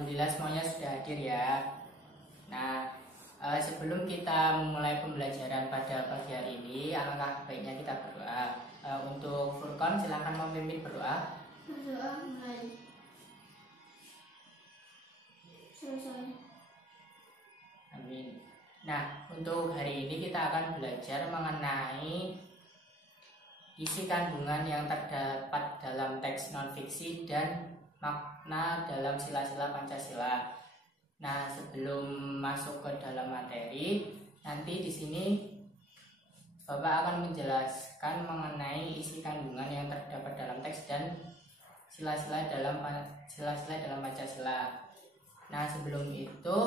Alhamdulillah semuanya sudah hadir ya. Nah, sebelum kita memulai pembelajaran pada pagi hari ini, alangkah baiknya kita berdoa. Untuk Furqan, silakan memimpin berdoa. Berdoa mulai. Selesai. Amin. Nah, untuk hari ini kita akan belajar mengenai isi kandungan yang terdapat dalam teks non-fiksi dan makna dalam sila-sila Pancasila. Nah, sebelum masuk ke dalam materi, nanti di sini Bapak akan menjelaskan mengenai isi kandungan yang terdapat dalam teks dan sila-sila dalam Pancasila. Nah, sebelum itu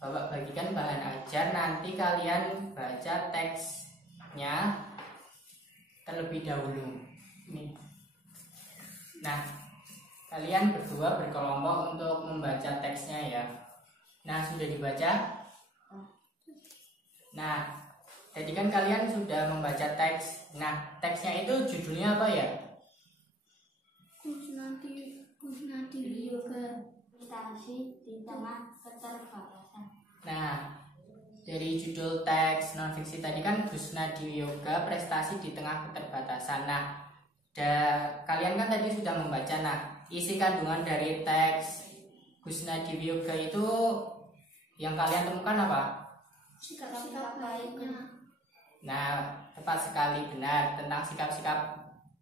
Bapak bagikan bahan ajar, nanti kalian baca teksnya terlebih dahulu. Nah, kalian berdua berkelompok untuk membaca teksnya ya. Nah, sudah dibaca? Nah, jadi kan kalian sudah membaca teks. Nah, teksnya itu judulnya apa ya? Kusnadi Yoga prestasi di tengah keterbatasan. Nah, dari judul teks non-fiksi tadi kan Kusnadi Yoga prestasi di tengah keterbatasan. Nah, kalian kan tadi sudah membaca. Nah, isi kandungan dari teks Kusnadi Yoga itu yang kalian temukan apa? Sikap-sikap baiknya. Nah, tepat sekali, benar, tentang sikap-sikap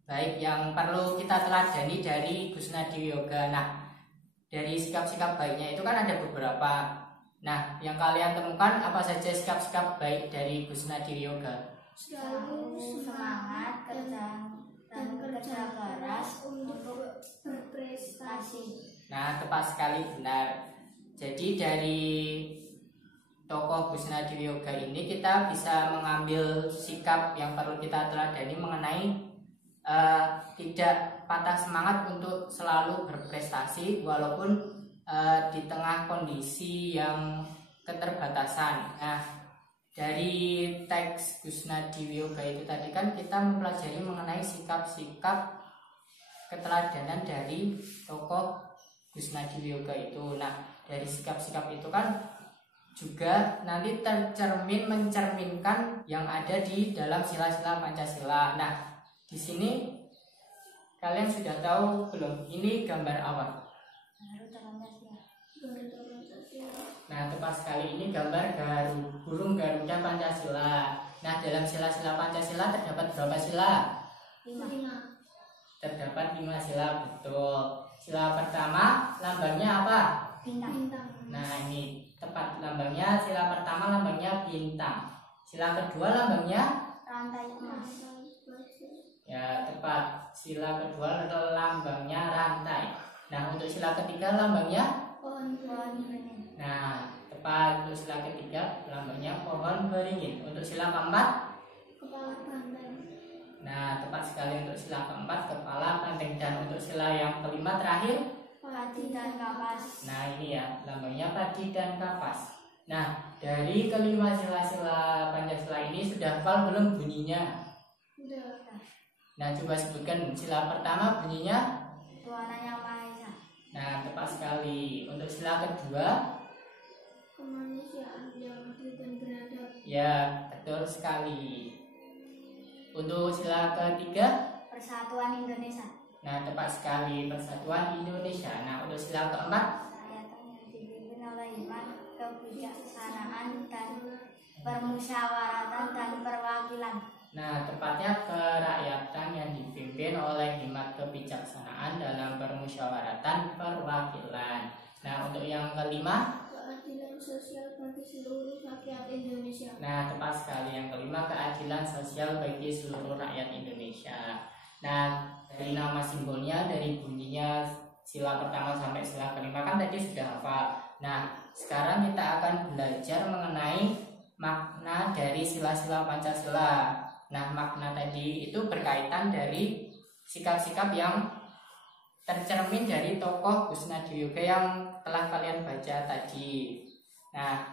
baik yang perlu kita teladani dari Kusnadi Yoga. Nah, dari sikap-sikap baiknya itu kan ada beberapa. Nah, yang kalian temukan apa saja sikap-sikap baik dari Kusnadi Yoga? Selalu semangat dan kerja keras untuk berprestasi. Nah, tepat sekali, benar. Jadi dari tokoh Kusnadi Yoga ini kita bisa mengambil sikap yang perlu kita teladani mengenai tidak patah semangat untuk selalu berprestasi walaupun di tengah kondisi yang keterbatasan. Nah, dari teks Kusnadi Yoga itu tadi kan kita mempelajari mengenai sikap-sikap keteladanan dari tokoh Kusnadi Yoga itu. Nah, dari sikap-sikap itu kan juga nanti mencerminkan yang ada di dalam sila-sila Pancasila. Nah, di sini kalian sudah tahu belum? Ini gambar apa? Nah, tepat sekali, ini gambar burung Garuda Pancasila. Nah, dalam sila-sila Pancasila terdapat berapa sila? 5. Terdapat 5 sila, betul. Sila pertama lambangnya apa? Bintang. Nah, ini tepat, lambangnya sila pertama lambangnya bintang. Sila kedua lambangnya Rantai emas. ya, tepat. Sila kedua lambangnya rantai. Nah, untuk sila ketiga lambangnya Pohon. nah, tepat, untuk sila ketiga lambangnya pohon beringin. Untuk sila keempat Kepala banteng. nah, tepat sekali, untuk sila keempat kepala banteng. Dan untuk sila yang kelima terakhir Padi dan kapas. nah, ini ya, lambangnya padi dan kapas. Nah, dari kelima sila-sila Pancasila ini sudah hafal belum bunyinya? Sudah. Nah, coba sebutkan. Sila pertama bunyinya Tuhan Yang Maha Esa. nah, tepat sekali. Untuk sila kedua Kemanusiaan yang adil dan beradab. ya, betul sekali. Untuk sila ketiga Persatuan Indonesia. nah, tepat sekali, persatuan Indonesia. Nah, untuk sila keempat Kerakyatan yang dipimpin oleh hikmat, kebijaksanaan, dan permusyawaratan dan perwakilan. nah, tepatnya kerakyatan yang dipimpin oleh hikmat kebijaksanaan dalam permusyawaratan perwakilan. Nah, untuk yang kelima Keadilan sosial bagi seluruh rakyat Indonesia. nah, tepat sekali, yang kelima keadilan sosial bagi seluruh rakyat Indonesia. Nah, dari nama simbolnya, dari bunyinya sila pertama sampai sila kelima kan tadi sudah hafal. Nah, sekarang kita akan belajar mengenai makna dari sila-sila Pancasila. Nah, makna tadi itu berkaitan dari sikap-sikap yang tercermin dari tokoh Kusnadi Yoga yang telah kalian baca tadi. Nah,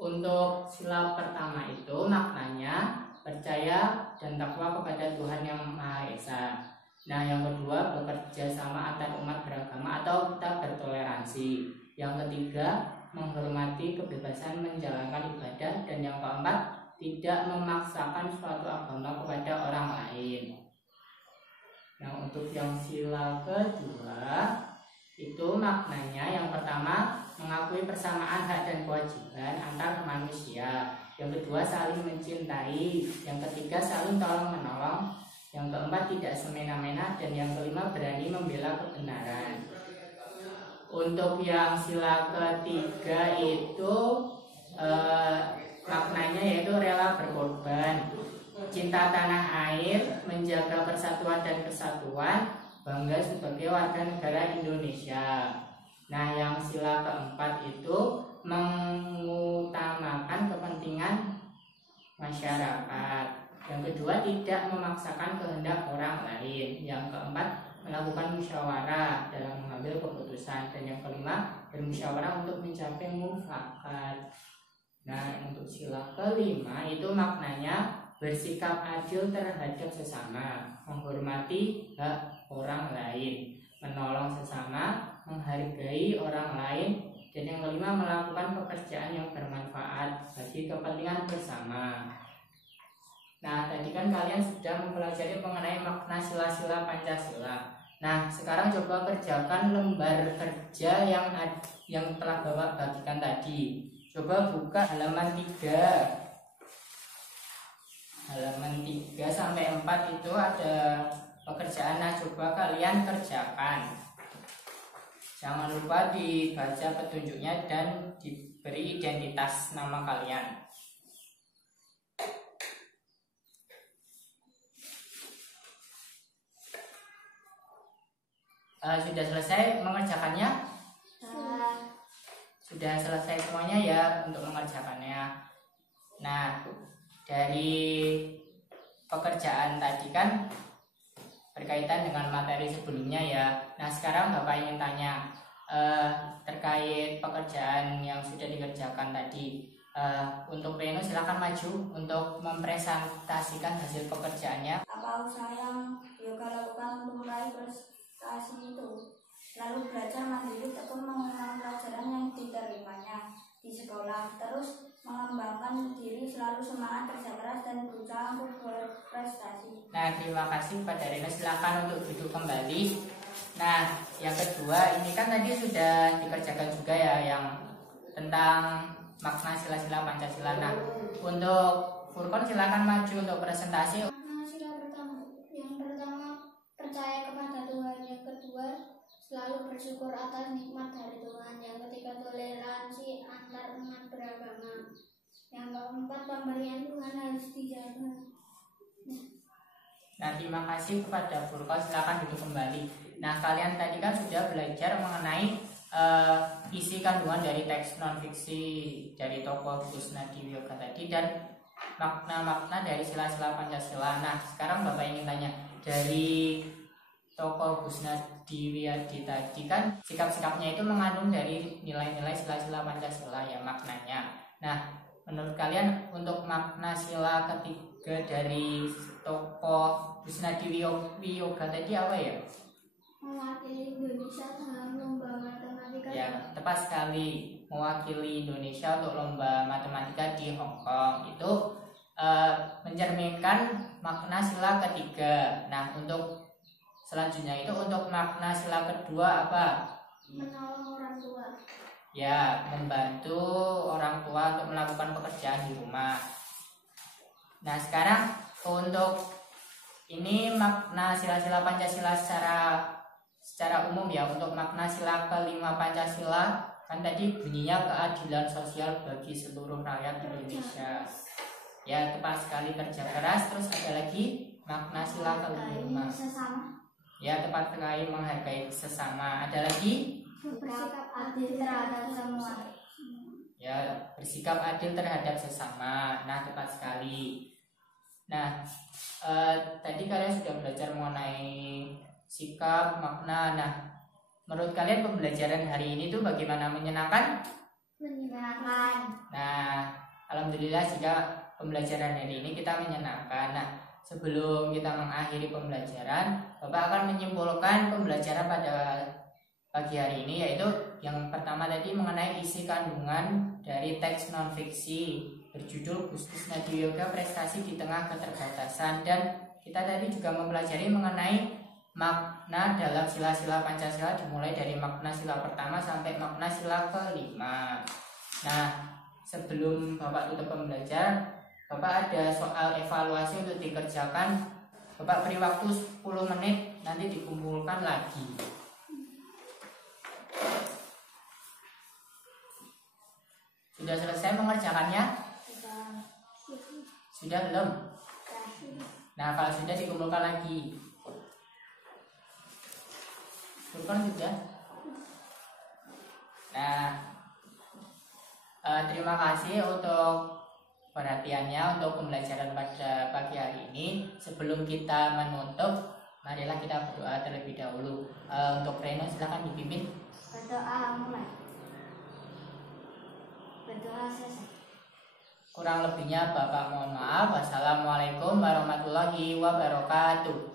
untuk sila pertama itu maknanya percaya dan takwa kepada Tuhan Yang Maha Esa. Nah, yang kedua, bekerja sama antar umat beragama atau kita bertoleransi. Yang ketiga, menghormati kebebasan menjalankan ibadah. Dan yang keempat, tidak memaksakan suatu agama kepada orang lain. Nah, untuk yang sila kedua itu maknanya yang pertama, mengakui persamaan hak dan kewajiban antar manusia. Yang kedua, saling mencintai. Yang ketiga, saling tolong menolong. Yang keempat, tidak semena-mena. Dan yang kelima, berani membela kebenaran. Untuk yang sila ketiga itu maknanya yaitu rela berkorban, cinta tanah air, menjaga persatuan dan kesatuan, bangga sebagai warga negara Indonesia. Nah, yang sila keempat itu mengutamakan kepentingan masyarakat. Yang kedua, tidak memaksakan kehendak orang lain. Yang keempat, melakukan musyawarah dalam mengambil keputusan. Dan yang kelima, bermusyawarah untuk mencapai mufakat. Nah, untuk sila kelima itu maknanya bersikap adil terhadap sesama, menghormati hak orang lain, menolong sesama, menghargai orang lain, dan yang kelima, melakukan pekerjaan yang bermanfaat bagi kepentingan bersama. Nah, tadi kan kalian sudah mempelajari mengenai makna sila-sila Pancasila. Nah, sekarang coba kerjakan lembar kerja yang telah Bapak bagikan tadi. Coba buka halaman 3. Halaman 3 sampai 4 itu ada pekerjaan. Nah, coba kalian kerjakan. Jangan lupa dibaca petunjuknya dan diberi identitas nama kalian. Sudah selesai mengerjakannya? Sudah selesai semuanya ya untuk mengerjakannya. Nah, dari pekerjaan tadi kan berkaitan dengan materi sebelumnya ya. Nah, sekarang Bapak ingin tanya terkait pekerjaan yang sudah dikerjakan tadi. Untuk Reno silakan maju untuk mempresentasikan hasil pekerjaannya. Apa usaha yang Yoga lakukan untuk meraih prestasi itu? Lalu belajar mandiri tekun mengulang pelajaran yang diterimanya di sekolah, terus mengembangkan diri, selalu semangat, kerja keras, dan berusaha untuk berprestasi. Nah, terima kasih kepada Reno. Silakan untuk duduk kembali. Nah, yang kedua ini kan tadi sudah dikerjakan juga ya, yang tentang makna sila-sila Pancasila. Nah, untuk Furkon silakan maju untuk presentasi. Makna sila pertama, yang pertama percaya kepada Tuhan, yang kedua selalu bersyukur atas nikmat dari Tuhan, yang ketiga toleransi antar umat beragama, yang keempat pemberian Tuhan harus dijaga. Nah, terima kasih kepada Furkon, silakan duduk kembali. Nah, kalian tadi kan sudah belajar mengenai isi kandungan dari teks non-fiksi dari tokoh Gus Nadiwiyoga tadi dan makna-makna dari sila-sila Pancasila. Nah, sekarang Bapak ingin tanya, dari tokoh Gus Nadiwiyoga tadi kan sikap-sikapnya itu mengandung dari nilai-nilai sila-sila Pancasila ya maknanya. Nah, menurut kalian untuk makna sila ketiga dari tokoh Gus Nadiwiyoga tadi apa ya? Mewakili Indonesia dalam lomba matematika. Ya, tepat sekali, mewakili Indonesia untuk lomba matematika di Hong Kong. Itu mencerminkan makna sila ketiga. Nah, untuk selanjutnya itu untuk makna sila kedua apa? Menolong orang tua. Ya, membantu orang tua untuk melakukan pekerjaan di rumah. Nah, sekarang untuk ini makna sila-sila Pancasila secara umum ya. Untuk makna sila kelima Pancasila kan tadi bunyinya keadilan sosial bagi seluruh rakyat Indonesia. Ya, tepat sekali, kerja keras. Terus ada lagi makna sila kelima. Ya, tepat sekali, menghargai sesama. Ada lagi? Bersikap adil terhadap semua. Ya, bersikap adil terhadap sesama. Nah, tepat sekali. Nah, tadi kalian sudah belajar mengenai sikap, makna. Nah, menurut kalian pembelajaran hari ini tuh bagaimana? Menyenangkan? Menyenangkan. Nah, alhamdulillah jika pembelajaran hari ini kita menyenangkan. Nah, sebelum kita mengakhiri pembelajaran, Bapak akan menyimpulkan pembelajaran pada pagi hari ini, yaitu yang pertama tadi mengenai isi kandungan dari teks non-fiksi berjudul Gustis Nadyoyoga Prestasi di Tengah Keterbatasan, dan kita tadi juga mempelajari mengenai makna dalam sila-sila Pancasila dimulai dari makna sila pertama sampai makna sila kelima. Nah, sebelum Bapak tutup pembelajaran, Bapak ada soal evaluasi untuk dikerjakan. Bapak beri waktu 10 menit, nanti dikumpulkan lagi. Sudah selesai mengerjakannya? Sudah belum? Nah, kalau sudah dikumpulkan lagi. Bukan sudah? Nah, terima kasih untuk perhatiannya untuk pembelajaran pada pagi hari ini. Sebelum kita menutup, marilah kita berdoa terlebih dahulu. Untuk Reno silakan dipimpin. Berdoa mulai. Berdoa selesai. Kurang lebihnya Bapak mohon maaf. Wassalamualaikum warahmatullahi wabarakatuh.